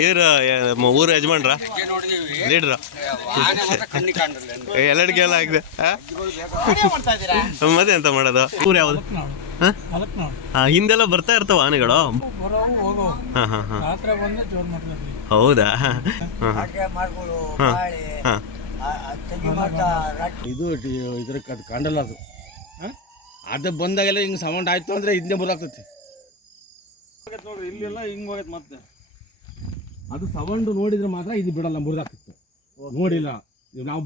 ಇವ್ರು ಊರು ಯಜಮಾನ್ರ ಲೀಡ್ರ ಎಲ್ಲಡಿಗೆ ಎಲ್ಲ ಆಗಿದೆ ಮತ್ತೆ ಎಂತ ಮಾಡೋದು ಊರು ಯಾವುದು ಹಿಂದೆಲ್ಲ ಬರ್ತಾ ಇರ್ತಾವ ಆನೆಗಳು ಹಾಂ ಹಾಂ ಹಾಂ ಹೌದಾ ಇದು ಇದ್ರ ಕಾಂಡಲ್ಲ ಅದು ಅದ ಬಂದಾಗೆಲ್ಲ ಹಿಂಗೆ ಸೌಂಡ್ ಆಯ್ತು ಅಂದ್ರೆ ಹಿಂದೆ ಬರಾಗ್ತೈತಿ ನೋಡ್ರಿ ಇಲ್ಲೆಲ್ಲ ಹಿಂಗ್ ಹೋಗೈತೆ ಮತ್ತೆ ಅದು ಸೌಂಡ್ ನೋಡಿದ್ರೆ ಮಾತ್ರ ಇದು ಬಿಡಲ್ಲ ಮುರಿದಾಗ್ತಿತ್ತು ನೋಡಿಲ್ಲ ನಾವು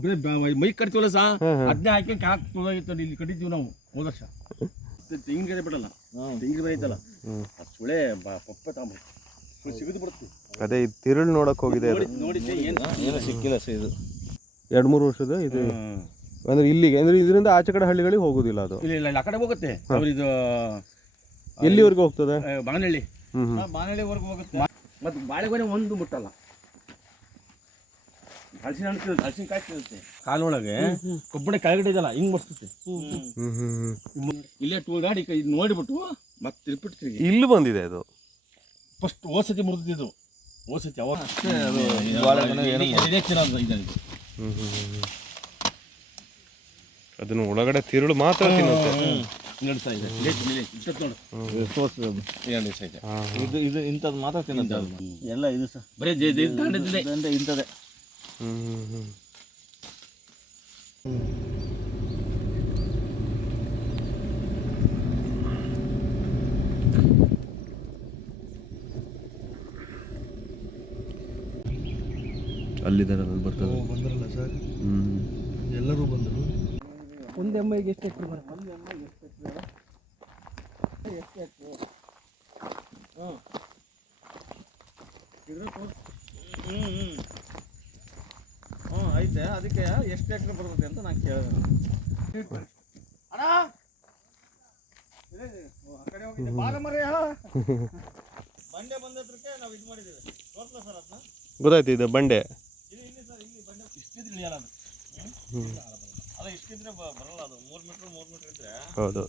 ಮೈ ಕಟ್ತೀವಲ್ಲ ಸಹ ಅದನ್ನೇ ಹಾಕಿ ಹಾಕ್ತೋಗಿತ್ತು ಇಲ್ಲಿ ಕಟ್ಟಿದ್ದೀವಿ ನಾವು ಹೋದ ವರ್ಷ ತೆಂಗಿನಕಾಯಿ ಬಿಡಲ್ಲ ತೆಂಗಿನಕಾಯಿ ಐತಲ್ಲ ಅದು ಸುಳೆ ಪಪ್ಪ ತಗೊಂಡು ಸಿಗದು ಬಿಡುತ್ತೆ ಅದೇ ತಿರುಳು ನೋಡಕ್ ಹೋಗಿದೆ ನೋಡಿದ್ದೆ ಏನು ಸಿಕ್ಕಿಲ್ಲ ಸರ್ ಇದು 2-3 ವರ್ಷದ ಇದು ಅಂದ್ರೆ ಇಲ್ಲಿಗೆ ಅಂದ್ರೆ ಇದರಿಂದ ಆಚೆ ಕಡೆ ಹಳ್ಳಿಗಳಿಗೆ ಹೋಗುದಿಲ್ಲ ಅದು ಇಲ್ಲ ಆ ಕಡೆ ಹೋಗುತ್ತೆ ಇದು ಎಲ್ಲಿವರೆಗೂ ಹೋಗ್ತದೆ ಬಾನಹಳ್ಳಿ ಬಾನಹಳ್ಳಿವರೆಗೂ ಹೋಗುತ್ತೆ ಮತ್ತೆ ಬಾಳೆಗೊನೆ ಒಂದು ಮುಟ್ಟಲ್ಲ ಹಲಸಿನ ಹಣ್ಣು ಹಲಸಿನಕಾಯಿ ಸಿಗುತ್ತೆ ಕಾಲೊಳಗೆ ಕೊಬ್ಬಣ ಕೆಳಗಡೆ ಇದಲ್ಲ ಹಿಂಗ್ ಬರ್ತದೆ ಇಲ್ಲೇ ಟೂ ಗಾಡಿ ಇದು ನೋಡಿಬಿಟ್ಟು ಮತ್ತೆ ತಿರುಪಿಟ್ಟು ಇಲ್ಲಿ ಬಂದಿದೆ ಅದು ಫಸ್ಟ್ ಓಸತಿ ಮುರಿದಿದ್ದು ಓಸತಿ ಅವಾಗ ಅಷ್ಟೇ ಅದು ಅದನ್ನು ಒಳಗಡೆ ತಿರುಳು ಮಾತ್ರ ತಿನ್ನುತ್ತೆ ಇದು ಇಂಥದ್ದು ಮಾತ್ರ ತಿನ್ನುತ್ತೆ ಎಲ್ಲ ಇದು ಸಹ ಬರೀ ಇಂಥದ್ದೇ ಅಲ್ಲಿದ್ದಾರೆ ಬರ್ತದೆ ಬಂದ್ರಲ್ಲ ಸರ್ ಎಲ್ಲರೂ ಬಂದರು ಒಂದು ಎಮ್ಮೆಗೆ ಎಷ್ಟು ಎಕರೆ ಬರುತ್ತೆ ಒಂದು ಎಮ್ಮೆಗೆ ಎಷ್ಟು ಎಕರೆ ಐತೆ ಅದಕ್ಕೆ ಎಷ್ಟು ಎಕರೆ ಬರ್ತದೆ ಅಂತ ನಾನು ಕೇಳಿದೆ ಅಣ್ಣ ಆ ಕಡೆ ಹೋಗಿದ್ದೆ ಬಾಲಮರೆಯ ಬಂಡೆ ಬಂದತ್ರಕ್ಕೆ ನಾವು ಇದು ಮಾಡಿದ್ದೇವೆ ತೋರ್ಸಲ ಸರ್ ಅದನ್ನ ಗೊತ್ತಾಯ್ತು ಇದು ಬಂಡೆ ಇಲ್ಲಿ ಸರ್ ಇಲ್ಲಿ ಬಂಡೆ ಇಷ್ಟಿದ್ರೆ ಇಳಿಯಲ್ಲ ಅದು ಅಲ್ಲ ಇಷ್ಟಿದ್ರೆ ಬರಲ್ಲ ಅದು 3 ಮೀಟರ್ ಇದ್ರೆ ಹೌದು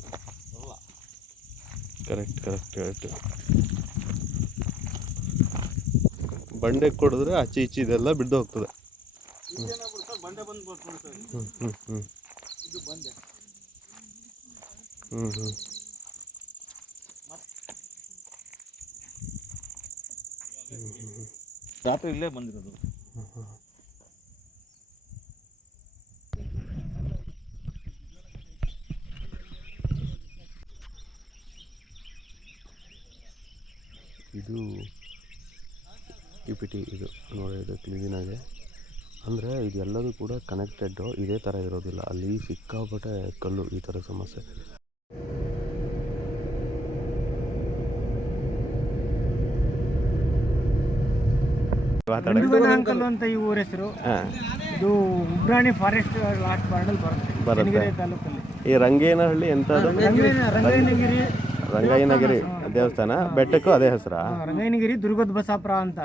ಬರಲ್ಲ ಕರೆಕ್ಟ್ ಬಂಡೆ ಕೊಡಿದ್ರೆ ಆಚೆ ಈಚೆ ಇದೆಲ್ಲ ಬಿದ್ದು ಹೋಗ್ತದೆ ಬಂಡೆ ಬಂದು ಸರ್ ಇದು ಬಂಡೆ ರಾತ್ರಿ ಇಲ್ಲೇ ಬಂದಿರೋದು ಇದು ಪಿಪಿಟಿ ಇದು ನೋಡಿ ಇದು ಕ್ಲೀನಾಗಿ ಅಂದರೆ ಇದೆಲ್ಲದೂ ಕೂಡ ಕನೆಕ್ಟೆಡ್ಡು ಇದೇ ಥರ ಇರೋದಿಲ್ಲ ಅಲ್ಲಿ ಸಿಕ್ಕಾಪಟ್ಟೆ ಕಲ್ಲು ಈ ಥರ ಸಮಸ್ಯೆ ಅಂಕಲ್ ಅಂತ ಈ ಊರ ಹೆಸರು ಇದು ಉಬ್ರಾಣಿ ಫಾರೆಸ್ಟ್ ಲಾಸ್ಟ್ ಬಾರ್ಡಲ್ಲಿ ಬರುತ್ತೆ ತಾಲೂಕಲ್ಲಿ ಈ ರಂಗೇನಹಳ್ಳಿ ಎಂತ ರಂಗಯ್ಯನಗಿರಿ ದೇವಸ್ಥಾನ ಬೆಟ್ಟಕ್ಕೂ ಅದೇ ಹೆಸರಾ ರಂಗಯ್ಯನಗಿರಿ ದುರ್ಗದ ಬಸಾಪುರ ಅಂತ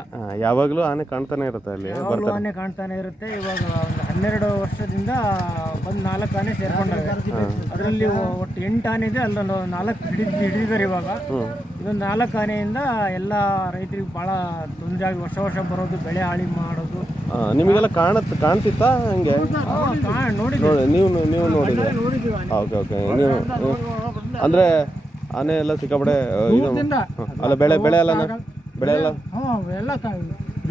ಯಾವಾಗಲೂ ಆನೆ ಕಾಣ್ತಾನೆ ಇರುತ್ತೆ ಅಲ್ಲಿ ಆನೆ ಕಾಣ್ತಾನೆ ಇರುತ್ತೆ ಇವಾಗ ಒಂದು 12 ವರ್ಷದಿಂದ ಬಂದು 4 ಆನೆ ಸೇರ್ಕೊಂಡಾವೆ ಅದರಲ್ಲಿ ಒಟ್ಟು 8 ಆನೆ ಇದೆ ಅಲ್ಲೊಂದು 4 ಹಿಡಿದಿದ್ದಾರೆ ಇವಾಗ ಇದೊಂದು 4 ಆನೆಯಿಂದ ಎಲ್ಲ ರೈತರಿಗೆ ಬಹಳ ತೊಂದರೆ ಆಗಿ ವರ್ಷ ಬರೋದು ಬೆಳೆ ಹಾಳಿ ಮಾಡೋದು ನಿಮಗೆಲ್ಲ ಕಾಣ್ತಿತ್ತಾ ಹಂಗೆ ನೀವು ನೋಡಿದ್ರೆ ಓಕೆ ನೀವು ಅಂದ್ರೆ ಆನೆ ಎಲ್ಲ ಸಿಕ್ಕಾಪಡೆ ಅಲ್ಲ ಬೆಳೆ ಎಲ್ಲ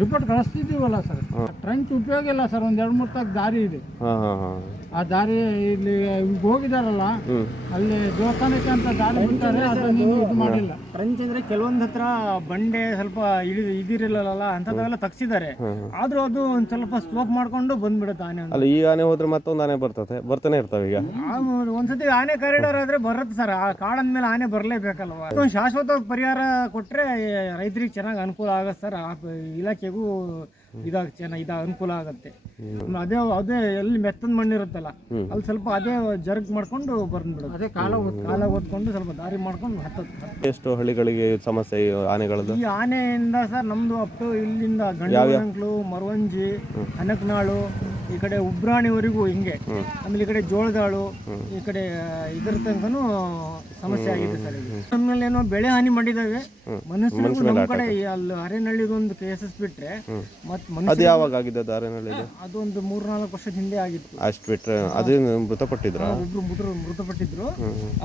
ರಿಪೋರ್ಟ್ ಕಳಿಸ್ತಿದ್ದೀವಲ್ಲ ಸರ್ ಟ್ರಂಚ್ ಉಪಯೋಗ ಇಲ್ಲ ಸರ್ ಒಂದು 2-3 ತಕ್ಕ ದಾರಿ ಇದೆ ಆ ದಾರಿ ಇಲ್ಲಿ ಹೋಗಿದಾರಲ್ಲ ಅಲ್ಲಿ ದೇವಸ್ಥಾನಕ್ಕೆ ಅಂತ ದಾರಿ ಬಿಡ್ತಾರೆ ಅದನ್ನು ಇದು ಮಾಡಿಲ್ಲ ಟ್ರಂಚ್ ಅಂದ್ರೆ ಕೆಲವೊಂದು ಹತ್ರ ಬಂಡೆ ಸ್ವಲ್ಪ ಇದಿರಲಿಲ್ಲ ಅಂತದೆಲ್ಲ ತಗ್ಸಿದ್ದಾರೆ ಆದ್ರೂ ಅದು ಒಂದ್ ಸ್ವಲ್ಪ ಸ್ಲೋಪ್ ಮಾಡ್ಕೊಂಡು ಬಂದ್ಬಿಡುತ್ತೆ ಆನೆ ಅಲ್ಲ ಈ ಆನೆ ಹೋದ್ರೆ ಮತ್ತೊಂದು ಆನೆ ಬರ್ತಾನೆ ಇರ್ತಾವೆ ಈಗ ಒಂದ್ಸತಿ ಆನೆ ಕಾರಿಡಾರ್ ಆದ್ರೆ ಬರುತ್ತೆ ಸರ್ ಆ ಕಾಡಂದ್ಮೇಲೆ ಆನೆ ಬರ್ಲೇಬೇಕಲ್ವಾ ಒಂದು ಶಾಶ್ವತ ಪರಿಹಾರ ಕೊಟ್ರೆ ರೈತರಿಗೆ ಚೆನ್ನಾಗಿ ಅನುಕೂಲ ಆಗತ್ತೆ ಸರ್ ಇಲಾಖೆಗೂ ಇದಾಗ ಅನುಕೂಲ ಆಗತ್ತೆ ಅದೇ ಎಲ್ಲಿ ಮೆತ್ತದ ಮಣ್ಣಿರುತ್ತಲ್ಲ ಅಲ್ಲಿ ಸ್ವಲ್ಪ ಅದೇ ಜರ್ಗ್ ಮಾಡ್ಕೊಂಡು ಬಂದ್ಬಿಡುತ್ತೆ ಅದೇ ಕಾಲ ಓದ್ಕೊಂಡು ಸ್ವಲ್ಪ ದಾರಿ ಮಾಡ್ಕೊಂಡು ಹತ್ತತ್ತೆ ಎಷ್ಟು ಹಳ್ಳಿಗಳಿಗೆ ಸಮಸ್ಯೆ ಆನೆಗಳದ್ದು ಈ ಆನೆಯಿಂದ ಸರ್ ನಮ್ದು ಅಪ್ ಟು ಇಲ್ಲಿಂದ ಗಂಡಂಕ್ಲು ಮರವಂಜಿ ಅನಕನಾಳು ಈ ಕಡೆ ಉಬ್ರಾಣಿವರೆಗೂ ಹಿಂಗೆ. ಆಮೇಲೆ ಈ ಕಡೆ ಜೋಳದಾಳು ಈ ಕಡೆ ಇದರ ತನಕನೂ ಸಮಸ್ಯೆ ಆಗಿದೆ ಸರ್. ಆಮೇಲೆ ಏನೋ ಬೆಳೆ ಹಾನಿ ಮಾಡಿದಾವೆ ಮನುಷ್ಯರಿಗೂ. ನಮ್ಮ ಕಡೆ ಅಲ್ಲಿ ಅರೇನಹಳ್ಳಿದೊಂದು ಕೇಸಸ್ ಬಿಟ್ರೆ ಮತ್ತೆ ಅದು ಯಾವಾಗ ಆಗಿದೆ ಅರೇನಹಳ್ಳಿ? ಅದೊಂದು 3-4 ವರ್ಷದ ಹಿಂದೆ ಆಗಿತ್ತು. ಅಷ್ಟು ಬಿಟ್ರೆ ಅದು ಮೃತಪಟ್ಟಿದ್ರ? ಒಬ್ರು ಮೃತಪಟ್ಟಿದ್ರು.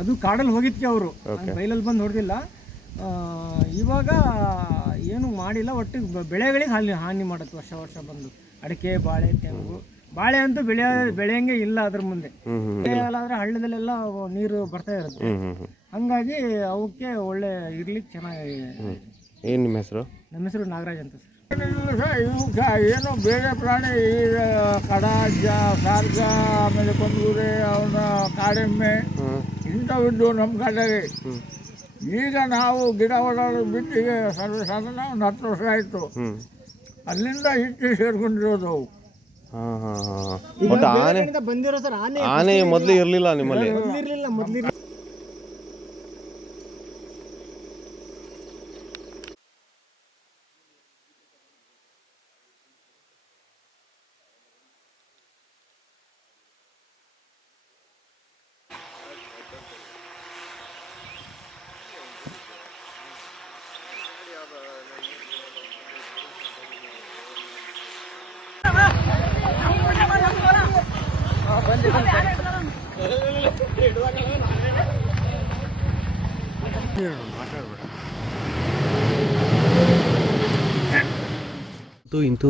ಅದು ಕಾಡಲ್ಲಿ ಹೋಗಿದ್ಕೆ ಅವರು, ಬೈಲಲ್ಲಿ ಬಂದು ಹೊಡೆದಿಲ್ಲ. ಇವಾಗ ಏನು ಮಾಡಿಲ್ಲ, ಒಟ್ಟು ಬೆಳೆಗಳಿಗೆ ಹಾನಿ ಮಾಡುತ್ತೆ ವರ್ಷ ಬಂದು. ಅಡಿಕೆ, ಬಾಳೆ, ತೆಂಗು. ಬಾಳೆ ಅಂತೂ ಬೆಳೆಯಂಗೆ ಇಲ್ಲ ಅದ್ರ ಮುಂದೆ. ಆದ್ರೆ ಹಳ್ಳದಲ್ಲೆಲ್ಲ ನೀರು ಬರ್ತಾ ಇರುತ್ತೆ, ಹಂಗಾಗಿ ಅವಕ್ಕೆ ಒಳ್ಳೆ ಇರ್ಲಿಕ್ಕೆ ಚೆನ್ನಾಗಿ. ಏನು ನಿಮ್ಮ ಹೆಸರು? ನಮ್ಮ ಹೆಸರು ನಾಗರಾಜ್ ಅಂತ ಸರ್. ಏನು ಬೇರೆ ಪ್ರಾಣಿ ಕಡಾಜ, ಸಾರ್ಗ, ಆಮೇಲೆ ಕೊಂದೂರೆ, ಅವನ ಕಾಡೆಮ್ಮೆ ಇಂಥವಿದ್ದು ನಮ್ಮ ಕಾಡಲ್ಲಿ. ಈಗ ನಾವು ಗಿಡ ಓಡಾಡೋದು ಬಿಟ್ಟು ಈಗ ಸಾಧಾರಣ ಒಂದು 10 ವರ್ಷ ಆಯಿತು. ಅಲ್ಲಿಂದ ಇಟ್ಟು ಸೇರ್ಕೊಂಡಿರೋದು ಅವು. ಬಂದಿರೋ ಸರ್. ಆನೆ ಮೊದಲು ಇರಲಿಲ್ಲ ನಿಮ್ಮಲ್ಲಿ? ಮೊದಲಿರಲಿಲ್ಲ. ಇಂತೂ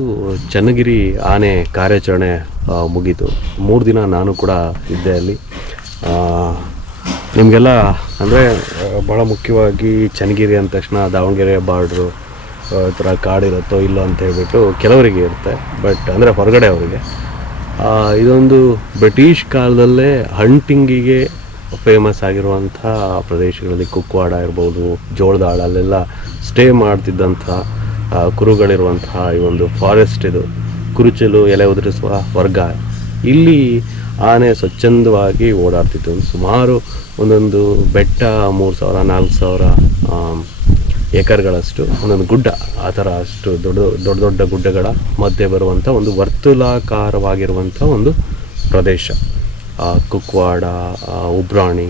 ಚನ್ನಗಿರಿ ಆನೆ ಕಾರ್ಯಾಚರಣೆ ಮುಗೀತು. 3 ದಿನ ನಾನು ಕೂಡ ಇದ್ದೆ ಅಲ್ಲಿ. ನಿಮಗೆಲ್ಲ ಅಂದರೆ ಭಾಳ ಮುಖ್ಯವಾಗಿ ಚನ್ನಗಿರಿ ಅಂದ ತಕ್ಷಣ ದಾವಣಗೆರೆ ಬಾರ್ಡ್ರು ಈ ಥರ ಕಾಡಿರುತ್ತೋ ಇಲ್ಲೋ ಅಂತ ಹೇಳ್ಬಿಟ್ಟು ಕೆಲವರಿಗೆ ಇರುತ್ತೆ, ಬಟ್ ಅಂದರೆ ಹೊರಗಡೆ ಅವರಿಗೆ. ಇದೊಂದು ಬ್ರಿಟಿಷ್ ಕಾಲದಲ್ಲೇ ಹಂಟಿಂಗಿಗೆ ಫೇಮಸ್ ಆಗಿರುವಂಥ ಪ್ರದೇಶಗಳಲ್ಲಿ ಕುಕ್ವಾಡ ಇರ್ಬೋದು, ಜೋಳದಾಳ, ಅಲ್ಲೆಲ್ಲ ಸ್ಟೇ ಮಾಡ್ತಿದ್ದಂಥ ಕುರುಗಳಿರುವಂತಹ ಈ ಒಂದು ಫಾರೆಸ್ಟ್ ಇದು. ಕುರುಚಲು, ಎಲೆ ಉದುರಿಸುವ ವರ್ಗ. ಇಲ್ಲಿ ಆನೆ ಸ್ವಚ್ಛಂದವಾಗಿ ಓಡಾಡ್ತಿತ್ತು. ಸುಮಾರು ಒಂದೊಂದು ಬೆಟ್ಟ 3,000-4,000 ಎಕರ್ಗಳಷ್ಟು, ಒಂದೊಂದು ಗುಡ್ಡ ಆ ಥರ ಅಷ್ಟು ದೊಡ್ಡ ಗುಡ್ಡಗಳ ಮಧ್ಯೆ ಬರುವಂಥ ಒಂದು ವರ್ತುಲಾಕಾರವಾಗಿರುವಂಥ ಒಂದು ಪ್ರದೇಶ. ಕುಕ್ವಾಡ, ಉಬ್ರಾಣಿ,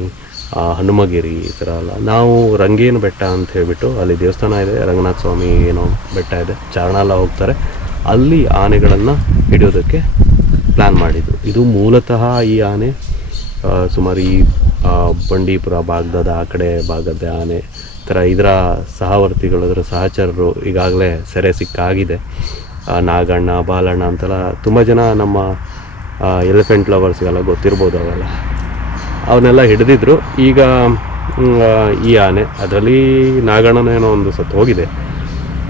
ಹನುಮಗಿರಿ ಈ ಥರ ಎಲ್ಲ. ನಾವು ರಂಗೇನು ಬೆಟ್ಟ ಅಂತ ಹೇಳ್ಬಿಟ್ಟು ಅಲ್ಲಿ ದೇವಸ್ಥಾನ ಇದೆ, ರಂಗನಾಥ ಸ್ವಾಮಿ ಏನೋ ಬೆಟ್ಟ ಇದೆ, ಚಾರಣ ಎಲ್ಲ ಹೋಗ್ತಾರೆ. ಅಲ್ಲಿ ಆನೆಗಳನ್ನು ಹಿಡಿಯೋದಕ್ಕೆ ಪ್ಲ್ಯಾನ್ ಮಾಡಿದ್ದು. ಇದು ಮೂಲತಃ ಈ ಆನೆ ಸುಮಾರು ಈ ಬಂಡೀಪುರ ಭಾಗದ ಆ ಕಡೆ ಭಾಗದ ಆನೆ ಥರ ಇದರ ಸಹವರ್ತಿಗಳು, ಇದರ ಸಹಚರರು ಈಗಾಗಲೇ ಸೆರೆ ಸಿಕ್ಕಾಗಿದೆ. ನಾಗಣ್ಣ, ಬಾಲಣ್ಣ ಅಂತೆಲ್ಲ ತುಂಬ ಜನ ನಮ್ಮ ಎಲಿಫೆಂಟ್ ಲವರ್ಸ್ಗೆಲ್ಲ ಗೊತ್ತಿರ್ಬೋದು. ಅವೆಲ್ಲ ಅವನ್ನೆಲ್ಲ ಹಿಡಿದಿದ್ರು. ಈಗ ಈ ಆನೆ, ಅದರಲ್ಲಿ ನಾಗಣ್ಣನೇನೋ ಒಂದು ಸತ್ತು ಹೋಗಿದೆ.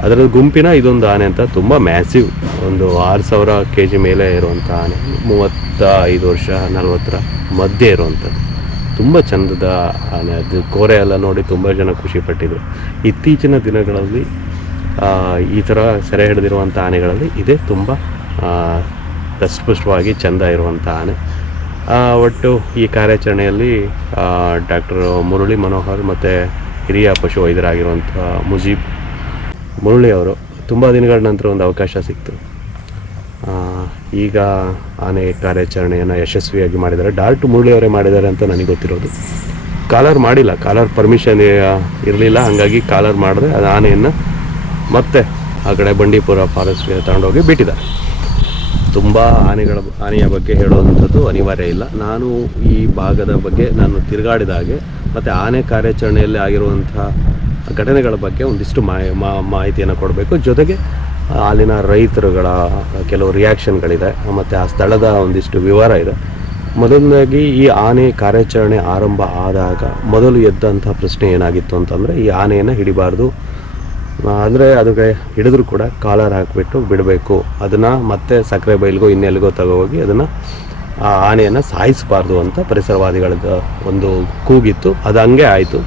ಅದರ ಗುಂಪಿನ ಇದೊಂದು ಆನೆ ಅಂತ, ತುಂಬ ಮ್ಯಾಸಿವ್, ಒಂದು 6,000 kg ಮೇಲೆ ಇರುವಂಥ ಆನೆ, 35 ವರ್ಷ 40ರ ಮಧ್ಯೆ ಇರುವಂಥದ್ದು. ತುಂಬ ಚಂದದ ಆನೆ. ಅದು ಕೋರೆ ಎಲ್ಲ ನೋಡಿ ತುಂಬ ಜನ ಖುಷಿಪಟ್ಟಿದ್ರು. ಇತ್ತೀಚಿನ ದಿನಗಳಲ್ಲಿ ಈ ಥರ ಸೆರೆ ಹಿಡಿದಿರುವಂಥ ಆನೆಗಳಲ್ಲಿ ಇದೇ ತುಂಬ ದಸ್ಪುಷ್ಟವಾಗಿ ಚೆಂದ ಇರುವಂಥ ಆನೆ. ಒಟ್ಟು ಈ ಕಾರ್ಯಾಚರಣೆಯಲ್ಲಿ ಡಾಕ್ಟರ್ ಮುರಳಿ ಮನೋಹರ್ ಮತ್ತು ಹಿರಿಯ ಪಶು ವೈದ್ಯರಾಗಿರುವಂಥ ಮುಜೀಬ್ ಮುರಳಿ ಅವರು ತುಂಬ ದಿನಗಳ ನಂತರ ಒಂದು ಅವಕಾಶ ಸಿಕ್ತು. ಈಗ ಆನೆ ಕಾರ್ಯಾಚರಣೆಯನ್ನು ಯಶಸ್ವಿಯಾಗಿ ಮಾಡಿದ್ದಾರೆ. ಡಾಕ್ಟರ್ ಮುರಳಿ ಅವರೇ ಮಾಡಿದ್ದಾರೆ ಅಂತ ನನಗೆ ಗೊತ್ತಿರೋದು. ಕಾಲರ್ ಮಾಡಿಲ್ಲ, ಕಾಲರ್ ಪರ್ಮಿಷನ್ ಇರಲಿಲ್ಲ, ಹಾಗಾಗಿ ಕಾಲರ್ ಮಾಡಿದ್ರೆ ಅದು ಆನೆಯನ್ನು ಮತ್ತೆ ಆ ಕಡೆ ಬಂಡೀಪುರ ಫಾರೆಸ್ಟ್ಗೆ ತಗೊಂಡೋಗಿ ಬಿಟ್ಟಿದ್ದಾರೆ. ತುಂಬ ಆನೆಯ ಬಗ್ಗೆ ಹೇಳುವಂಥದ್ದು ಅನಿವಾರ್ಯ ಇಲ್ಲ. ನಾನು ಈ ಭಾಗದ ಬಗ್ಗೆ ನಾನು ತಿರುಗಾಡಿದಾಗೆ ಮತ್ತು ಆನೆ ಕಾರ್ಯಾಚರಣೆಯಲ್ಲಿ ಆಗಿರುವಂಥ ಘಟನೆಗಳ ಬಗ್ಗೆ ಒಂದಿಷ್ಟು ಮಾಹಿತಿಯನ್ನು ಕೊಡಬೇಕು. ಜೊತೆಗೆ ಅಲ್ಲಿನ ರೈತರುಗಳ ಕೆಲವು ರಿಯಾಕ್ಷನ್ಗಳಿದೆ ಮತ್ತು ಆ ಸ್ಥಳದ ಒಂದಿಷ್ಟು ವಿವರ ಇದೆ. ಮೊದಲನೇದಾಗಿ ಈ ಆನೆ ಕಾರ್ಯಾಚರಣೆ ಆರಂಭ ಆದಾಗ ಮೊದಲು ಎದ್ದಂಥ ಪ್ರಶ್ನೆ ಏನಾಗಿತ್ತು ಅಂತಂದರೆ, ಈ ಆನೆಯನ್ನು ಹಿಡಿಬಾರ್ದು, ಅಂದರೆ ಅದಕ್ಕೆ ಹಿಡಿದ್ರೂ ಕೂಡ ಕಾಲರ್ ಹಾಕಿಬಿಟ್ಟು ಬಿಡಬೇಕು, ಅದನ್ನು ಮತ್ತೆ ಸಕ್ಕರೆ ಬೈಲ್ಗೋ ಇನ್ನೆಲ್ಲಿಗೋ ತಗೋಗಿ ಅದನ್ನು ಆ ಆನೆಯನ್ನು ಸಾಯಿಸಬಾರ್ದು ಅಂತ ಪರಿಸರವಾದಿಗಳದ್ದು ಒಂದು ಕೂಗಿತ್ತು. ಅದು ಹಂಗೆ ಆಯಿತು.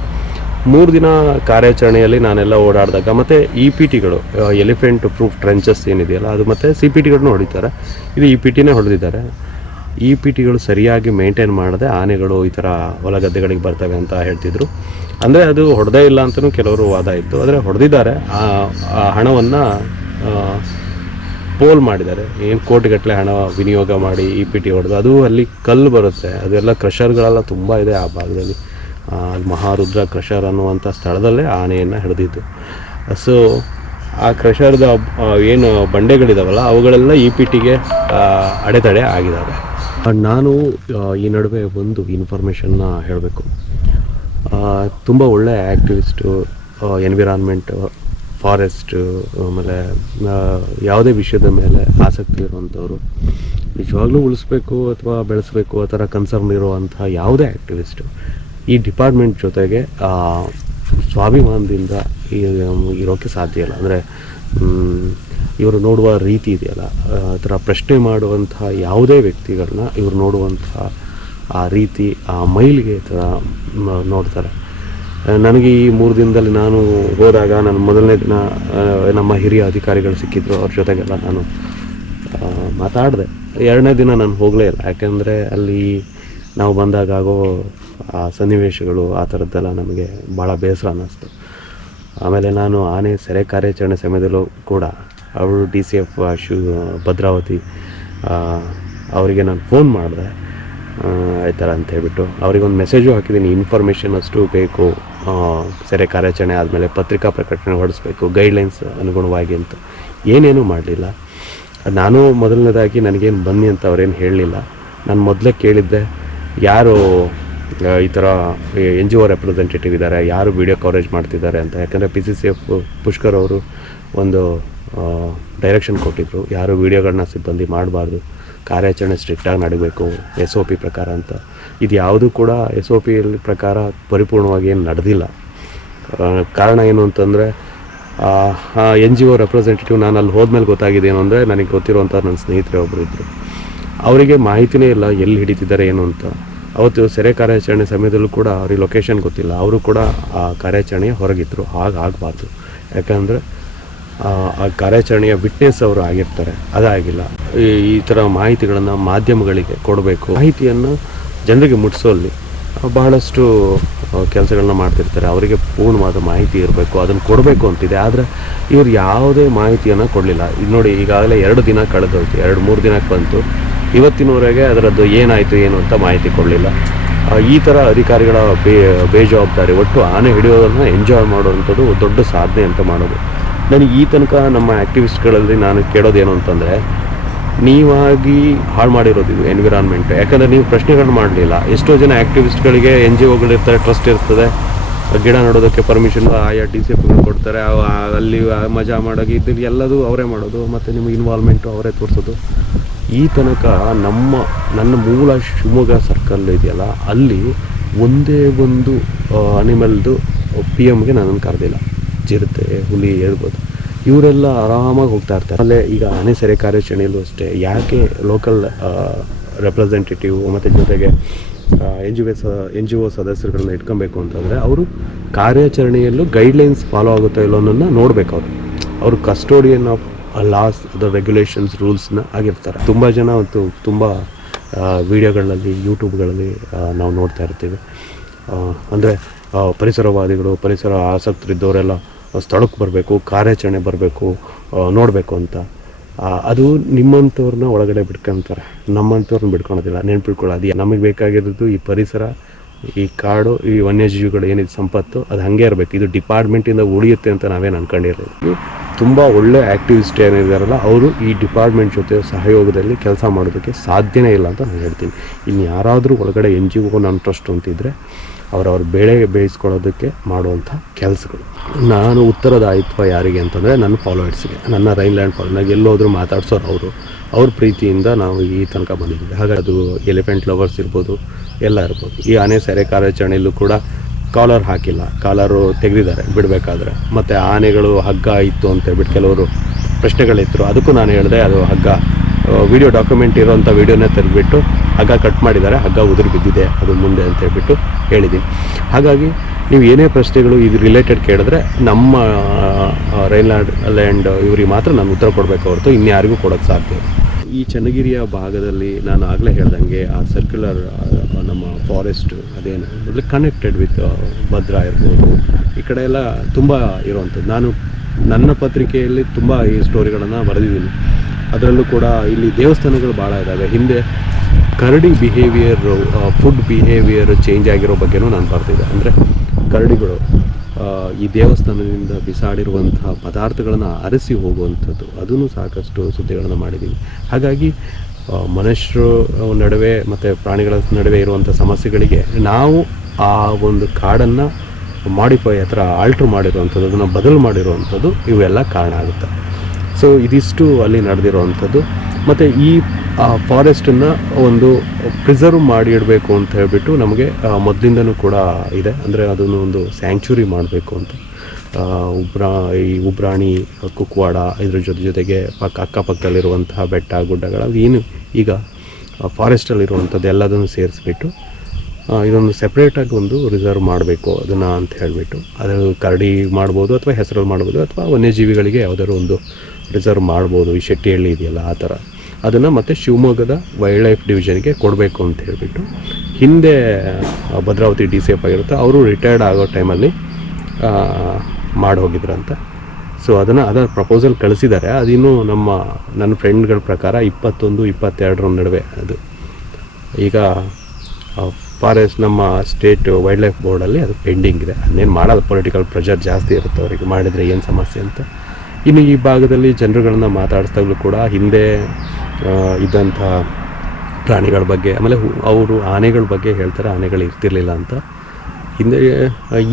3 ದಿನ ಕಾರ್ಯಾಚರಣೆಯಲ್ಲಿ ನಾನೆಲ್ಲ ಓಡಾಡಿದಾಗ ಮತ್ತು EPTಗಳು, ಎಲಿಫೆಂಟ್ ಪ್ರೂಫ್ ಟ್ರೆಂಚಸ್ ಏನಿದೆಯಲ್ಲ ಅದು, ಮತ್ತು CPTಗಳನ್ನೂ ಹೊಡಿತಾರೆ. ಇದು EPTನೇ ಹೊಡೆದಿದ್ದಾರೆ. EPTಗಳು ಸರಿಯಾಗಿ ಮೇಂಟೈನ್ ಮಾಡದೆ ಆನೆಗಳು ಈ ಥರ ಹೊಲ ಗದ್ದೆಗಳಿಗೆ ಬರ್ತವೆ ಅಂತ ಹೇಳ್ತಿದ್ರು. ಅಂದರೆ ಅದು ಹೊಡೆದೇ ಇಲ್ಲ ಅಂತಲೂ ಕೆಲವರು ವಾದ ಇತ್ತು. ಆದರೆ ಹೊಡೆದಿದ್ದಾರೆ. ಆ ಹಣವನ್ನು ಪೋಲ್ ಮಾಡಿದ್ದಾರೆ, ಏನು ಕೋಟಿಗಟ್ಟಲೆ ಹಣ ವಿನಿಯೋಗ ಮಾಡಿ EPT ಹೊಡೆದು, ಅದು ಅಲ್ಲಿ ಕಲ್ಲು ಬರುತ್ತೆ, ಅದೆಲ್ಲ ಕ್ರಷರ್ಗಳೆಲ್ಲ ತುಂಬ ಇದೆ ಆ ಭಾಗದಲ್ಲಿ. ಮಹಾರುದ್ರ ಕ್ರಷರ್ ಅನ್ನುವಂಥ ಸ್ಥಳದಲ್ಲೇ ಆನೆಯನ್ನು ಹಿಡಿದಿದ್ದು. ಸೊ ಆ ಕ್ರಷರ್ದ ಏನು ಬಂಡೆಗಳಿದಾವಲ್ಲ ಅವುಗಳೆಲ್ಲ EPTಗೆ ಅಡೆತಡೆ ಆಗಿದ್ದಾವೆ. ನಾನು ಈ ನಡುವೆ ಒಂದು ಇನ್ಫಾರ್ಮೇಷನ್ನ ಹೇಳಬೇಕು. ತುಂಬ ಒಳ್ಳೆಯ ಆ್ಯಕ್ಟಿವಿಸ್ಟು, ಎನ್ವಿರಾನ್ಮೆಂಟ್, ಫಾರೆಸ್ಟು, ಆಮೇಲೆ ಯಾವುದೇ ವಿಷಯದ ಮೇಲೆ ಆಸಕ್ತಿ ಇರುವಂಥವ್ರು, ನಿಜವಾಗ್ಲೂ ಉಳಿಸ್ಬೇಕು ಅಥವಾ ಬೆಳೆಸಬೇಕು ಆ ಥರ ಕನ್ಸರ್ನ್ ಇರುವಂಥ ಯಾವುದೇ ಆ್ಯಕ್ಟಿವಿಸ್ಟು ಈ ಡಿಪಾರ್ಟ್ಮೆಂಟ್ ಜೊತೆಗೆ ಸ್ವಾಭಿಮಾನದಿಂದ ಇರೋಕ್ಕೆ ಸಾಧ್ಯ ಇಲ್ಲ. ಅಂದರೆ ಇವರು ನೋಡುವ ರೀತಿ ಇದೆಯಲ್ಲ, ಆ ಥರ ಪ್ರಶ್ನೆ ಮಾಡುವಂಥ ಯಾವುದೇ ವ್ಯಕ್ತಿಗಳನ್ನ ಇವರು ನೋಡುವಂಥ ಆ ರೀತಿ, ಆ ಮೈಲಿಗೆ ಥರ ನೋಡ್ತಾರೆ. ನನಗೆ ಈ 3 ದಿನದಲ್ಲಿ ನಾನು ಹೋದಾಗ, ನಾನು ಮೊದಲನೇ ದಿನ ನಮ್ಮ ಹಿರಿಯ ಅಧಿಕಾರಿಗಳು ಸಿಕ್ಕಿದ್ರು, ಅವ್ರ ಜೊತೆಗೆಲ್ಲ ನಾನು ಮಾತಾಡಿದೆ. 2ನೇ ದಿನ ನಾನು ಹೋಗಲೇ ಇಲ್ಲ, ಯಾಕೆಂದರೆ ಅಲ್ಲಿ ನಾವು ಬಂದಾಗ ಆಗೋ ಆ ಸನ್ನಿವೇಶಗಳು ಆ ಥರದ್ದೆಲ್ಲ ನಮಗೆ ಭಾಳ ಬೇಸರ ಅನ್ನಿಸ್ತು. ಆಮೇಲೆ ನಾನು ಆನೆ ಸೆರೆ ಕಾರ್ಯಾಚರಣೆ ಸಮಯದಲ್ಲೂ ಕೂಡ ಅವರು DCF ಭದ್ರಾವತಿ ಅವರಿಗೆ ನಾನು ಫೋನ್ ಮಾಡಿದೆ, ಈ ಥರ ಅಂತ ಹೇಳ್ಬಿಟ್ಟು ಅವರಿಗೊಂದು ಮೆಸೇಜು ಹಾಕಿದ್ದೀನಿ, ಇನ್ಫಾರ್ಮೇಷನ್ ಅಷ್ಟು ಬೇಕು, ಸೆರೆ ಕಾರ್ಯಾಚರಣೆ ಆದಮೇಲೆ ಪತ್ರಿಕಾ ಪ್ರಕಟಣೆ ಹೊರಡಿಸ್ಬೇಕು ಗೈಡ್ಲೈನ್ಸ್ ಅನುಗುಣವಾಗಿ ಅಂತ. ಏನೇನೂ ಮಾಡಲಿಲ್ಲ. ನಾನು ಮೊದಲನೇದಾಗಿ ನನಗೇನು ಬನ್ನಿ ಅಂತ ಅವರೇನು ಹೇಳಲಿಲ್ಲ. ನಾನು ಮೊದಲೇ ಕೇಳಿದ್ದೆ, ಯಾರು ಈ ಥರ NGO ರೆಪ್ರೆಸೆಂಟೇಟಿವ್ ಇದ್ದಾರೆ, ಯಾರು ವಿಡಿಯೋ ಕವರೇಜ್ ಮಾಡ್ತಿದ್ದಾರೆ ಅಂತ. ಯಾಕಂದರೆ PCCF ಪುಷ್ಕರ್ ಅವರು ಒಂದು ಡೈರೆಕ್ಷನ್ ಕೊಟ್ಟಿದ್ದರು, ಯಾರು ವೀಡಿಯೋಗಳನ್ನ ಸಿಬ್ಬಂದಿ ಮಾಡಬಾರ್ದು, ಕಾರ್ಯಾಚರಣೆ ಸ್ಟ್ರಿಕ್ಟಾಗಿ ನಡೀಬೇಕು SOP ಪ್ರಕಾರ ಅಂತ. ಇದು ಯಾವುದೂ ಕೂಡ SOP ಪ್ರಕಾರ ಪರಿಪೂರ್ಣವಾಗಿ ಏನು ನಡೆದಿಲ್ಲ. ಕಾರಣ ಏನು ಅಂತಂದರೆ, NGO ರೆಪ್ರೆಸೆಂಟೇಟಿವ್ ನಾನು ಅಲ್ಲಿ ಹೋದ್ಮೇಲೆ ಗೊತ್ತಾಗಿದೆ ಏನು ಅಂದರೆ, ನನಗೆ ಗೊತ್ತಿರುವಂಥ ನನ್ನ ಸ್ನೇಹಿತರೆ ಒಬ್ಬರು ಇದ್ದರು, ಅವರಿಗೆ ಮಾಹಿತಿನೇ ಇಲ್ಲ ಎಲ್ಲಿ ಹಿಡಿತಿದ್ದಾರೆ ಏನು ಅಂತ. ಅವತ್ತು ಸೆರೆ ಕಾರ್ಯಾಚರಣೆ ಸಮಯದಲ್ಲೂ ಕೂಡ ಅವ್ರಿಗೆ ಲೊಕೇಶನ್ ಗೊತ್ತಿಲ್ಲ, ಅವರು ಕೂಡ ಆ ಕಾರ್ಯಾಚರಣೆಯ ಹೊರಗಿದ್ದರು. ಆಗಬಾರ್ದು, ಯಾಕಂದರೆ ಆ ಕಾರ್ಯಾಚರಣೆಯ ವಿಟ್ನೆಸ್ ಅವರು ಆಗಿರ್ತಾರೆ, ಅದಾಗಿಲ್ಲ. ಈ ಥರ ಮಾಹಿತಿಗಳನ್ನು ಮಾಧ್ಯಮಗಳಿಗೆ ಕೊಡಬೇಕು, ಮಾಹಿತಿಯನ್ನು ಜನರಿಗೆ ಮುಟ್ಟಿಸೋಲ್ಲಿ ಬಹಳಷ್ಟು ಕೆಲಸಗಳನ್ನ ಮಾಡ್ತಿರ್ತಾರೆ. ಅವರಿಗೆ ಪೂರ್ಣವಾದ ಮಾಹಿತಿ ಇರಬೇಕು, ಅದನ್ನು ಕೊಡಬೇಕು ಅಂತಿದೆ. ಆದರೆ ಇವರು ಯಾವುದೇ ಮಾಹಿತಿಯನ್ನು ಕೊಡಲಿಲ್ಲ. ಇದು ನೋಡಿ, ಈಗಾಗಲೇ 2 ದಿನ ಕಳೆದೋಯ್ತು, 2-3 ದಿನಕ್ಕೆ ಬಂತು. ಇವತ್ತಿನವರೆಗೆ ಅದರದ್ದು ಏನಾಯಿತು ಏನು ಅಂತ ಮಾಹಿತಿ ಕೊಡಲಿಲ್ಲ. ಈ ಥರ ಅಧಿಕಾರಿಗಳ ಬೇಜವಾಬ್ದಾರಿ. ಒಟ್ಟು ಆನೆ ಹಿಡಿಯೋದನ್ನು ಎಂಜಾಯ್ ಮಾಡುವಂಥದ್ದು ದೊಡ್ಡ ಸಾಧನೆ ಅಂತ ಮಾಡೋದು. ನನಗೆ ಈ ತನಕ ನಮ್ಮ ಆ್ಯಕ್ಟಿವಿಸ್ಟ್ಗಳಲ್ಲಿ ನಾನು ಕೇಳೋದೇನು ಅಂತಂದರೆ, ನೀವಾಗಿ ಹಾಳು ಮಾಡಿರೋದು ಇದು ಎನ್ವಿರಾನ್ಮೆಂಟ್. ಯಾಕಂದರೆ ನೀವು ಪ್ರಶ್ನೆಗಳನ್ನ ಮಾಡಲಿಲ್ಲ. ಎಷ್ಟೋ ಜನ ಆ್ಯಕ್ಟಿವಿಸ್ಟ್ಗಳಿಗೆ NGOಗಳಿರ್ತಾರೆ, ಟ್ರಸ್ಟ್ ಇರ್ತದೆ, ಗಿಡ ನೆಡೋದಕ್ಕೆ ಪರ್ಮಿಷನ್ ಆಯಾ DCFಗಳು ಕೊಡ್ತಾರೆ, ಅಲ್ಲಿ ಮಜಾ ಮಾಡೋದು ಇದು ಎಲ್ಲದೂ ಅವರೇ ಮಾಡೋದು, ಮತ್ತು ನಿಮಗೆ ಇನ್ವಾಲ್ವ್ಮೆಂಟು ಅವರೇ ತೋರಿಸೋದು. ಈ ತನಕ ನನ್ನ ಮೂಲ ಶಿವಮೊಗ್ಗ ಸರ್ಕಲ್ ಇದೆಯಲ್ಲ, ಅಲ್ಲಿ ಒಂದೇ ಒಂದು ಅನಿಮಲ್ದು PM ನನ್ನನ್ನು ಕರೆದಿಲ್ಲ. ಚಿರತೆ, ಹುಲಿ ಹೇಳ್ಬೋದು, ಇವರೆಲ್ಲ ಆರಾಮಾಗಿ ಹೋಗ್ತಾ ಇರ್ತಾರೆ. ಅಲ್ಲೇ ಈಗ ಆನೆ ಸೆರೆ ಕಾರ್ಯಾಚರಣೆಯಲ್ಲೂ ಅಷ್ಟೇ, ಯಾಕೆ ಲೋಕಲ್ ರೆಪ್ರೆಸೆಂಟೇಟಿವ್ ಮತ್ತು ಜೊತೆಗೆ NGO ಸದಸ್ಯರುಗಳನ್ನ ಇಟ್ಕೊಬೇಕು ಅಂತಂದರೆ, ಅವರು ಕಾರ್ಯಾಚರಣೆಯಲ್ಲೂ ಗೈಡ್ಲೈನ್ಸ್ ಫಾಲೋ ಆಗುತ್ತೋ ಇಲ್ಲೋ ಅನ್ನೋದನ್ನ ನೋಡಬೇಕು. ಅವರು custodian of laws, the regulations, ರೂಲ್ಸ್ನ ಆಗಿರ್ತಾರೆ. ತುಂಬ ಜನ ಮತ್ತು ತುಂಬ ವೀಡಿಯೋಗಳಲ್ಲಿ, ಯೂಟ್ಯೂಬ್ಗಳಲ್ಲಿ ನಾವು ನೋಡ್ತಾ ಇರ್ತೀವಿ. ಅಂದರೆ ಪರಿಸರವಾದಿಗಳು, ಪರಿಸರ ಆಸಕ್ತರಿದ್ದವರೆಲ್ಲ ಸ್ಥಳಕ್ಕೆ ಬರಬೇಕು, ಕಾರ್ಯಾಚರಣೆ ಬರಬೇಕು, ನೋಡಬೇಕು ಅಂತ. ಅದು ನಿಮ್ಮಂಥವ್ರನ್ನ ಒಳಗಡೆ ಬಿಡ್ಕೊತಾರೆ, ನಮ್ಮಂಥವ್ರನ್ನ ಬಿಡ್ಕೊಳೋದಿಲ್ಲ. ನೆನ್ಪಿಟ್ಕೊಳ್ಳೋದು, ನಮಗೆ ಬೇಕಾಗಿರೋದು ಈ ಪರಿಸರ, ಈ ಕಾಡು, ಈ ವನ್ಯಜೀವಿಗಳು ಏನಿದೆ ಸಂಪತ್ತು, ಅದು ಹಾಗೆ ಇರಬೇಕು. ಇದು ಡಿಪಾರ್ಟ್ಮೆಂಟಿಂದ ಉಳಿಯುತ್ತೆ ಅಂತ ನಾವೇನು ಅಂದ್ಕೊಂಡಿರೋದು. ತುಂಬ ಒಳ್ಳೆ ಆ್ಯಕ್ಟಿವಿಸ್ಟ್ ಏನಿದಾರಲ್ಲ, ಅವರು ಈ ಡಿಪಾರ್ಟ್ಮೆಂಟ್ ಜೊತೆ ಸಹಯೋಗದಲ್ಲಿ ಕೆಲಸ ಮಾಡೋದಕ್ಕೆ ಸಾಧ್ಯನೇ ಇಲ್ಲ ಅಂತ ನಾನು ಹೇಳ್ತೀನಿ. ಇನ್ನು ಯಾರಾದರೂ ಒಳಗಡೆ NGO ನನ್ನ ಟ್ರಸ್ಟ್ ಅಂತಿದ್ದರೆ ಅವರವ್ರ ಬೆಳೆ ಬೇಯಿಸ್ಕೊಳ್ಳೋದಕ್ಕೆ ಮಾಡುವಂಥ ಕೆಲಸಗಳು. ನಾನು ಉತ್ತರದಾಯಿತ್ವ ಯಾರಿಗೆ ಅಂತಂದರೆ ನನ್ನ ಫಾಲೋವರ್ಸ್ಗೆ, ನನ್ನ ರೈನ್ಲ್ಯಾಂಡ್ ಫಾಲೋವರ್ಸ್. ಎಲ್ಲೋದ್ರೂ ಮಾತಾಡ್ಸೋರು ಅವ್ರ ಪ್ರೀತಿಯಿಂದ ನಾವು ಈ ತನಕ ಬಂದಿದ್ದೀವಿ. ಹಾಗಾಗಿ ಅದು ಎಲಿಫೆಂಟ್ ಲವರ್ಸ್ ಇರ್ಬೋದು, ಎಲ್ಲ ಇರ್ಬೋದು. ಈ ಆನೆ ಸೆರೆ ಕಾರ್ಯಾಚರಣೆಯಲ್ಲೂ ಕೂಡ ಕಾಲರ್ ಹಾಕಿಲ್ಲ, ಕಾಲರು ತೆಗೆದಿದ್ದಾರೆ ಬಿಡಬೇಕಾದ್ರೆ. ಮತ್ತು ಆನೆಗಳು ಹಗ್ಗ ಇತ್ತು ಅಂತ ಹೇಳ್ಬಿಟ್ಟು ಕೆಲವರು ಪ್ರಶ್ನೆಗಳಿತ್ತು. ಅದಕ್ಕೂ ನಾನು ಹೇಳಿದೆ, ಅದು ಹಗ್ಗ ವಿಡಿಯೋ ಡಾಕ್ಯುಮೆಂಟ್ ಇರೋವಂಥ ವೀಡಿಯೋನೇ ತೆಗೆದುಬಿಟ್ಟು ಹಗ್ಗ ಕಟ್ ಮಾಡಿದ್ದಾರೆ, ಹಗ್ಗ ಉದುರು ಬಿದ್ದಿದೆ ಅದು ಮುಂದೆ ಅಂತ ಹೇಳ್ಬಿಟ್ಟು ಹೇಳಿದ್ದೀನಿ. ಹಾಗಾಗಿ ನೀವು ಏನೇ ಪ್ರಶ್ನೆಗಳು ಇದು ರಿಲೇಟೆಡ್ ಕೇಳಿದ್ರೆ ನಮ್ಮ ರೈನ್ಲ್ಯಾಂಡ್ ಇವರಿಗೆ ಮಾತ್ರ ನಾನು ಉತ್ತರ ಕೊಡಬೇಕು ಹೊರತು ಇನ್ಯಾರಿಗೂ ಕೊಡೋಕ್ಕೆ ಸಾಧ್ಯ. ಈ ಚನ್ನಗಿರಿಯ ಭಾಗದಲ್ಲಿ ನಾನು ಆಗಲೇ ಹೇಳ್ದಂಗೆ ಆ ಸರ್ಕ್ಯುಲರ್ ನಮ್ಮ ಫಾರೆಸ್ಟ್ ಅದೇನು ಮೊದಲು ಕನೆಕ್ಟೆಡ್ ವಿತ್ ಭದ್ರಾ ಇರ್ಬೋದು, ಈ ಕಡೆ ಎಲ್ಲ ತುಂಬ ಇರುವಂಥದ್ದು. ನಾನು ನನ್ನ ಪತ್ರಿಕೆಯಲ್ಲಿ ತುಂಬ ಈ ಸ್ಟೋರಿಗಳನ್ನು ಬರೆದಿದ್ದೀನಿ. ಅದರಲ್ಲೂ ಕೂಡ ಇಲ್ಲಿ ದೇವಸ್ಥಾನಗಳು ಭಾಳ ಇದ್ದಾವೆ. ಹಿಂದೆ ಕರಡಿ ಬಿಹೇವಿಯರ್, ಫುಡ್ ಬಿಹೇವಿಯರ್ ಚೇಂಜ್ ಆಗಿರೋ ಬಗ್ಗೆನೂ ನಾನು ಬರ್ತಿದ್ದೆ. ಅಂದರೆ ಕರಡಿಗಳು ಈ ದೇವಸ್ಥಾನದಿಂದ ಬಿಸಾಡಿರುವಂತಹ ಪದಾರ್ಥಗಳನ್ನು ಅರಸಿ ಹೋಗುವಂಥದ್ದು, ಅದನ್ನು ಸಾಕಷ್ಟು ಸುದ್ದಿಗಳನ್ನು ಮಾಡಿದ್ದೀವಿ. ಹಾಗಾಗಿ ಮನುಷ್ಯರ ನಡುವೆ ಮತ್ತು ಪ್ರಾಣಿಗಳ ನಡುವೆ ಇರುವಂಥ ಸಮಸ್ಯೆಗಳಿಗೆ ನಾವು ಆ ಒಂದು ಕಾಡನ್ನು ಮಾಡಿಫೈ ಆಲ್ಟ್ರ್ ಮಾಡಿರುವಂಥದ್ದು, ಅದನ್ನು ಬದಲು ಮಾಡಿರುವಂಥದ್ದು ಇವೆಲ್ಲ ಕಾರಣ ಆಗುತ್ತೆ. ಸೊ ಇದಿಷ್ಟು ಅಲ್ಲಿ ನಡೆದಿರುವಂಥದ್ದು. ಮತ್ತು ಈ ಫಾರೆಸ್ಟನ್ನು ಒಂದು ಪ್ರಿಸರ್ವ್ ಮಾಡಿ ಇಡಬೇಕು ಅಂತ ಹೇಳ್ಬಿಟ್ಟು ನಮಗೆ ಮೊದಲಿಂದನೂ ಕೂಡ ಇದೆ. ಅಂದರೆ ಅದನ್ನು ಒಂದು ಸ್ಯಾಂಕ್ಚುರಿ ಮಾಡಬೇಕು ಅಂತ ಈ ಉಬ್ರಾಣಿ, ಕುಕ್ವಾಡ, ಇದ್ರ ಜೊತೆಗೆ ಅಕ್ಕಪಕ್ಕದಲ್ಲಿರುವಂತಹ ಬೆಟ್ಟ ಗುಡ್ಡಗಳಲ್ಲಿ ಏನು ಈಗ ಫಾರೆಸ್ಟಲ್ಲಿರುವಂಥದ್ದು ಎಲ್ಲದನ್ನು ಸೇರಿಸ್ಬಿಟ್ಟು ಇದೊಂದು ಸೆಪ್ರೇಟಾಗಿ ಒಂದು ರಿಸರ್ವ್ ಮಾಡಬೇಕು ಅದನ್ನು ಅಂತ ಹೇಳಿಬಿಟ್ಟು, ಅದು ಕರಡಿ ಮಾಡ್ಬೋದು ಅಥವಾ ಹೆಸರಲ್ಲಿ ಮಾಡ್ಬೋದು ಅಥವಾ ವನ್ಯಜೀವಿಗಳಿಗೆ ಯಾವುದಾದ್ರು ಒಂದು ರಿಸರ್ವ್ ಮಾಡ್ಬೋದು. ಈ ಶೆಟ್ಟಿಹಳ್ಳಿ ಇದೆಯಲ್ಲ ಆ ಥರ ಅದನ್ನು ಮತ್ತು ಶಿವಮೊಗ್ಗದ ವೈಲ್ಡ್ ಲೈಫ್ ಡಿವಿಷನ್ಗೆ ಕೊಡಬೇಕು ಅಂತ ಹೇಳಿಬಿಟ್ಟು ಹಿಂದೆ ಭದ್ರಾವತಿ DCF ಆಗಿರುತ್ತೆ, ಅವರು ರಿಟೈರ್ಡ್ ಆಗೋ ಟೈಮಲ್ಲಿ ಮಾಡಿ ಹೋಗಿದ್ರಂತೆ. ಸೊ ಅದರ ಪ್ರಪೋಸಲ್ ಕಳಿಸಿದ್ದಾರೆ. ಅದಿನ್ನೂ ನನ್ನ ಫ್ರೆಂಡ್ಗಳ ಪ್ರಕಾರ 21-22 ನಡುವೆ ಅದು ಈಗ ಫಾರೆಸ್ಟ್ ನಮ್ಮ ಸ್ಟೇಟ್ ವೈಲ್ಡ್ ಲೈಫ್ ಬೋರ್ಡಲ್ಲಿ ಅದು ಪೆಂಡಿಂಗ್ ಇದೆ. ಅದನ್ನೇನು ಮಾಡೋದು, ಪೊಲಿಟಿಕಲ್ ಪ್ರೆಷರ್ ಜಾಸ್ತಿ ಇರುತ್ತೆ ಅವರಿಗೆ, ಮಾಡಿದರೆ ಏನು ಸಮಸ್ಯೆ ಅಂತ. ಇನ್ನು ಈ ಭಾಗದಲ್ಲಿ ಜನರುಗಳನ್ನ ಮಾತಾಡಿಸ್ದಾಗಲೂ ಕೂಡ ಹಿಂದೆ ಇದ್ದಂಥ ಪ್ರಾಣಿಗಳ ಬಗ್ಗೆ, ಆಮೇಲೆ ಅವರು ಆನೆಗಳ ಬಗ್ಗೆ ಹೇಳ್ತಾರೆ, ಆನೆಗಳು ಇರ್ತಿರ್ಲಿಲ್ಲ ಅಂತ. ಹಿಂದೆ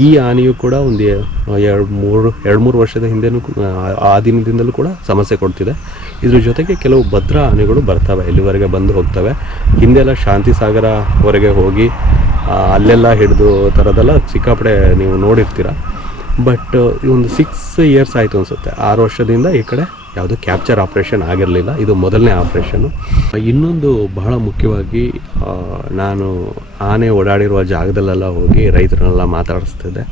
ಈ ಆನೆಯು ಕೂಡ ಒಂದು 2-3 ವರ್ಷದ ಹಿಂದೆನೂ ಆ ದಿನದಿಂದಲೂ ಕೂಡ ಸಮಸ್ಯೆ ಕೊಡ್ತಿದೆ. ಇದ್ರ ಜೊತೆಗೆ ಕೆಲವು ಭದ್ರ ಆನೆಗಳು ಬರ್ತವೆ, ಇಲ್ಲಿವರೆಗೆ ಬಂದು ಹೋಗ್ತವೆ. ಹಿಂದೆಲ್ಲ ಶಾಂತಿ ಸಾಗರವರೆಗೆ ಹೋಗಿ ಅಲ್ಲೆಲ್ಲ ಹಿಡಿದು ಥರದೆಲ್ಲ ಸಿಕ್ಕಾಪಡೆ ನೀವು ನೋಡಿರ್ತೀರ. ಬಟ್ ಒಂದು 6 ಇಯರ್ಸ್ ಆಯಿತು ಅನಿಸುತ್ತೆ, 6 ವರ್ಷದಿಂದ ಈ ಕಡೆ ಯಾವುದೂ ಕ್ಯಾಪ್ಚರ್ ಆಪ್ರೇಷನ್ ಆಗಿರಲಿಲ್ಲ. ಇದು ಮೊದಲನೇ ಆಪ್ರೇಷನ್ನು. ಇನ್ನೊಂದು ಬಹಳ ಮುಖ್ಯವಾಗಿ, ನಾನು ಆನೆ ಓಡಾಡಿರುವ ಜಾಗದಲ್ಲೆಲ್ಲ ಹೋಗಿ ರೈತರನ್ನೆಲ್ಲ ಮಾತಾಡಿಸ್ತಿದ್ದೆ.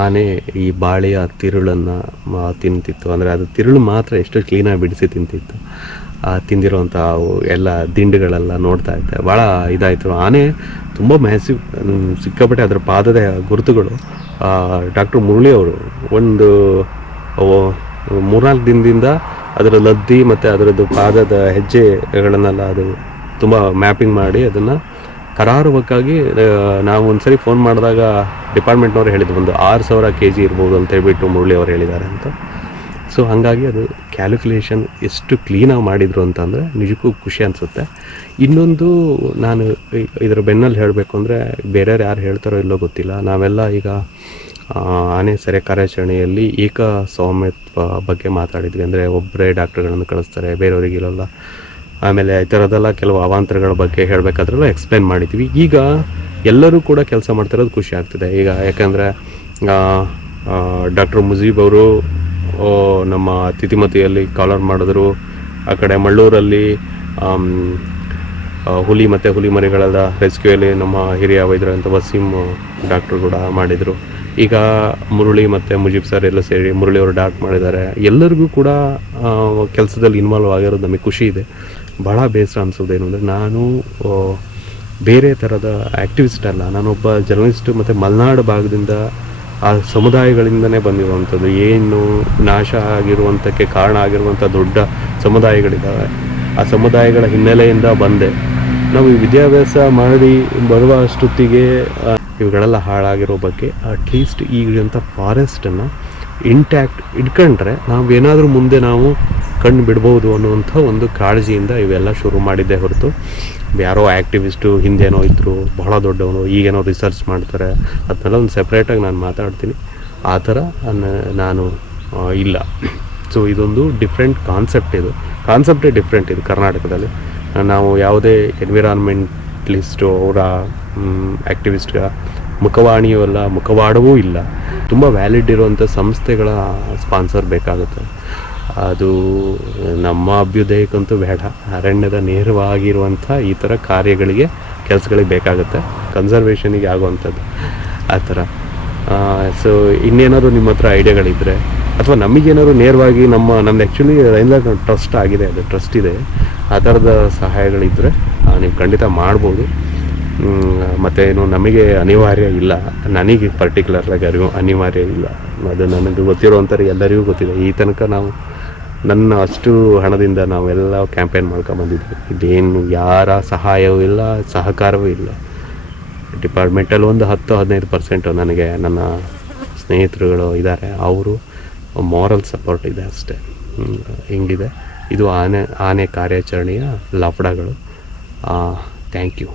ಆನೆ ಈ ಬಾಳೆಯ ತಿರುಳನ್ನು ತಿಂತಿತ್ತು. ಅಂದರೆ ಅದು ತಿರುಳು ಮಾತ್ರ ಎಷ್ಟು ಕ್ಲೀನಾಗಿ ಬಿಡಿಸಿ ತಿಂತಿತ್ತು. ತಿಂದಿರೋವಂಥ ಎಲ್ಲ ದಿಂಡುಗಳೆಲ್ಲ ನೋಡ್ತಾ ಇದ್ದೆ, ಭಾಳ ಇದಾಯಿತು. ಆನೆ ತುಂಬ ಮ್ಯಾಸಿವ್, ಸಿಕ್ಕಾಪಟ್ಟೆ ಅದರ ಪಾದದ ಗುರುತುಗಳು. ಡಾಕ್ಟರ್ ಮುರಳಿ ಅವರು ಒಂದು 3-4 ದಿನದಿಂದ ಅದರ ಲದ್ದಿ ಮತ್ತು ಅದರದ್ದು ಪಾದದ ಹೆಜ್ಜೆಗಳನ್ನೆಲ್ಲ ಅದು ತುಂಬ ಮ್ಯಾಪಿಂಗ್ ಮಾಡಿ ಅದನ್ನು ಕರಾರುವಕ್ಕಾಗಿ ನಾವು ಒಂದು ಸರಿ ಫೋನ್ ಮಾಡಿದಾಗ ಡಿಪಾರ್ಟ್ಮೆಂಟ್ನವ್ರು ಹೇಳಿದ್ರು ಒಂದು 6,000 kg ಇರ್ಬೋದು ಅಂತ ಹೇಳ್ಬಿಟ್ಟು ಮುರಳಿ ಅವರು ಹೇಳಿದ್ದಾರೆ ಅಂತ. ಸೊ ಹಾಗಾಗಿ ಅದು ಕ್ಯಾಲ್ಕುಲೇಷನ್ ಎಷ್ಟು ಕ್ಲೀನಾಗಿ ಮಾಡಿದರು ಅಂತಂದರೆ ನಿಜಕ್ಕೂ ಖುಷಿ ಅನಿಸುತ್ತೆ. ಇನ್ನೊಂದು ನಾನು ಇದರ ಬೆನ್ನಲ್ಲಿ ಹೇಳಬೇಕು ಅಂದರೆ, ಬೇರೆಯವ್ರು ಯಾರು ಹೇಳ್ತಾರೋ ಇಲ್ಲೋ ಗೊತ್ತಿಲ್ಲ, ನಾವೆಲ್ಲ ಈಗ ಆನೆ ಸೆರೆ ಕಾರ್ಯಾಚರಣೆಯಲ್ಲಿ ಏಕಸ್ವಾಮ್ಯತ್ವ ಬಗ್ಗೆ ಮಾತಾಡಿದ್ವಿ. ಅಂದರೆ ಒಬ್ಬರೇ ಡಾಕ್ಟರ್ಗಳನ್ನು ಕಳಿಸ್ತಾರೆ, ಬೇರೆಯವರಿಗಿಲ್ಲ. ಆಮೇಲೆ ಈ ಥರದ್ದೆಲ್ಲ ಕೆಲವು ಅವಾಂತರಗಳ ಬಗ್ಗೆ ಹೇಳಬೇಕಾದ್ರೆಲ್ಲ ಎಕ್ಸ್ಪ್ಲೇನ್ ಮಾಡಿದ್ವಿ. ಈಗ ಎಲ್ಲರೂ ಕೂಡ ಕೆಲಸ ಮಾಡ್ತಿರೋದು ಖುಷಿ ಆಗ್ತಿದೆ ಈಗ. ಯಾಕಂದರೆ ಡಾಕ್ಟರ್ ಮುಜೀಬ್ ಅವರು ನಮ್ಮ ತಿತಿಮತಿಯಲ್ಲಿ ಕಾಲರ್ ಮಾಡಿದ್ರು, ಆ ಕಡೆ ಮಳ್ಳೂರಲ್ಲಿ ಹುಲಿ ಮತ್ತು ಹುಲಿ ಮರಿಗಳೆಲ್ಲ ರೆಸ್ಕ್ಯೂಯಲ್ಲಿ ನಮ್ಮ ಹಿರಿಯ ವೈದ್ಯರಂತ ವಸೀಂ ಡಾಕ್ಟ್ರು ಕೂಡ ಮಾಡಿದರು. ಈಗ ಮುರಳಿ ಮತ್ತು ಮುಜೀಬ್ ಸರ್ ಎಲ್ಲ ಸೇರಿ ಮುರಳಿ ಅವರು ಡಾಕ್ಟ್ ಮಾಡಿದ್ದಾರೆ. ಎಲ್ಲರಿಗೂ ಕೂಡ ಕೆಲಸದಲ್ಲಿ ಇನ್ವಾಲ್ವ್ ಆಗಿರೋದು ನಮಗೆ ಖುಷಿ ಇದೆ. ಭಾಳ ಬೇಸರ ಅನಿಸೋದೇನು ಅಂದರೆ, ನಾನು ಬೇರೆ ಥರದ ಆ್ಯಕ್ಟಿವಿಸ್ಟ್ ಅಲ್ಲ, ನಾನೊಬ್ಬ ಜರ್ನಲಿಸ್ಟು ಮತ್ತು ಮಲೆನಾಡು ಭಾಗದಿಂದ ಆ ಸಮುದಾಯಗಳಿಂದನೇ ಬಂದಿರುವಂಥದ್ದು. ಏನು ನಾಶ ಆಗಿರುವಂಥಕ್ಕೆ ಕಾರಣ ಆಗಿರುವಂಥ ದೊಡ್ಡ ಸಮುದಾಯಗಳಿದ್ದಾವೆ, ಆ ಸಮುದಾಯಗಳ ಹಿನ್ನೆಲೆಯಿಂದ ಬಂದೆ. ನಾವು ಈ ವಿದ್ಯಾಭ್ಯಾಸ ಮಾಡಿ ಬರುವ ಅಷ್ಟೊತ್ತಿಗೆ ಇವುಗಳೆಲ್ಲ ಹಾಳಾಗಿರೋ ಬಗ್ಗೆ ಅಟ್ಲೀಸ್ಟ್ ಈಗಂಥ ಫಾರೆಸ್ಟನ್ನು ಇಂಟ್ಯಾಕ್ಟ್ ಇಟ್ಕೊಂಡ್ರೆ ನಾವೇನಾದರೂ ಮುಂದೆ ನಾವು ಕಣ್ಣು ಬಿಡ್ಬೋದು ಅನ್ನುವಂಥ ಒಂದು ಕಾಳಜಿಯಿಂದ ಇವೆಲ್ಲ ಶುರು ಮಾಡಿದ್ದೇ ಹೊರತು ಯಾರೋ ಆ್ಯಕ್ಟಿವಿಸ್ಟು ಹಿಂದೇನೋ ಇದ್ದರು ಬಹಳ ದೊಡ್ಡವನು ಈಗೇನೋ ರಿಸರ್ಚ್ ಮಾಡ್ತಾರೆ ಅದನ್ನೆಲ್ಲ ಒಂದು ಸೆಪ್ರೇಟಾಗಿ ನಾನು ಮಾತಾಡ್ತೀನಿ. ಆ ಥರ ನಾನು ಇಲ್ಲ. ಸೊ ಇದೊಂದು ಡಿಫ್ರೆಂಟ್ ಕಾನ್ಸೆಪ್ಟೇ ಡಿಫ್ರೆಂಟ್ ಇದು ಕರ್ನಾಟಕದಲ್ಲಿ. ನಾವು ಯಾವುದೇ ಎನ್ವಿರಾನ್ಮೆಂಟಲಿಸ್ಟು ಅವರ ಆ್ಯಕ್ಟಿವಿಸ್ಟ್ಗ ಮುಖವಾಣಿಯೂ ಅಲ್ಲ, ಮುಖವಾಡವೂ ಇಲ್ಲ. ತುಂಬ ವ್ಯಾಲಿಡ್ ಇರುವಂಥ ಸಂಸ್ಥೆಗಳ ಸ್ಪಾನ್ಸರ್ ಬೇಕಾಗುತ್ತೆ. ಅದು ನಮ್ಮ ಅಭ್ಯುದಯಕ್ಕಂತೂ ಬೇಡ. ಅರಣ್ಯದ ನೇರವಾಗಿರುವಂಥ ಈ ಥರ ಕಾರ್ಯಗಳಿಗೆ ಕೆಲಸಗಳಿಗೆ ಬೇಕಾಗುತ್ತೆ, ಕನ್ಸರ್ವೇಷನಿಗೆ ಆಗುವಂಥದ್ದು ಆ ಥರ. ಸೊ ಇನ್ನೇನಾದ್ರು ನಿಮ್ಮ ಹತ್ರ ಐಡಿಯಾಗಳಿದ್ದರೆ ಅಥವಾ ನಮಗೇನಾದ್ರು ನೇರವಾಗಿ ನಮ್ಮದು ಆ್ಯಕ್ಚುಲಿ ರೈನ್ಲ್ಯಾಂಡ್ ಟ್ರಸ್ಟ್ ಆಗಿದೆ, ಅದು ಟ್ರಸ್ಟ್ ಇದೆ, ಆ ಥರದ ಸಹಾಯಗಳಿದ್ದರೆ ನೀವು ಖಂಡಿತ ಮಾಡ್ಬೋದು. ಮತ್ತು ಏನು ನಮಗೆ ಅನಿವಾರ್ಯ ಇಲ್ಲ, ನನಗೆ ಪರ್ಟಿಕ್ಯುಲರ್ಲಾಗಿ ಅನಿವಾರ್ಯ ಇಲ್ಲ. ಅದು ನನಗೆ ಗೊತ್ತಿರೋವಂಥವ್ರು ಎಲ್ಲರಿಗೂ ಗೊತ್ತಿದೆ. ಈ ತನಕ ನಾವು ನನ್ನ ಅಷ್ಟು ಹಣದಿಂದ ನಾವೆಲ್ಲ ಕ್ಯಾಂಪೇನ್ ಮಾಡ್ಕೊಂಬಂದಿದ್ವಿ. ಇದೇನು ಯಾರ ಸಹಾಯವೂ ಇಲ್ಲ, ಸಹಕಾರವೂ ಇಲ್ಲ. ಡಿಪಾರ್ಟ್ಮೆಂಟಲ್ಲಿ ಒಂದು 10-15% ನನಗೆ ನನ್ನ ಸ್ನೇಹಿತರುಗಳು ಇದ್ದಾರೆ, ಅವರು ಮಾರಲ್ ಸಪೋರ್ಟ್ ಇದೆ ಅಷ್ಟೇ. ಹಿಂಗಿದೆ ಇದು ಆನೆ ಕಾರ್ಯಾಚರಣೆಯ ಲಫಡಗಳು. Thank you.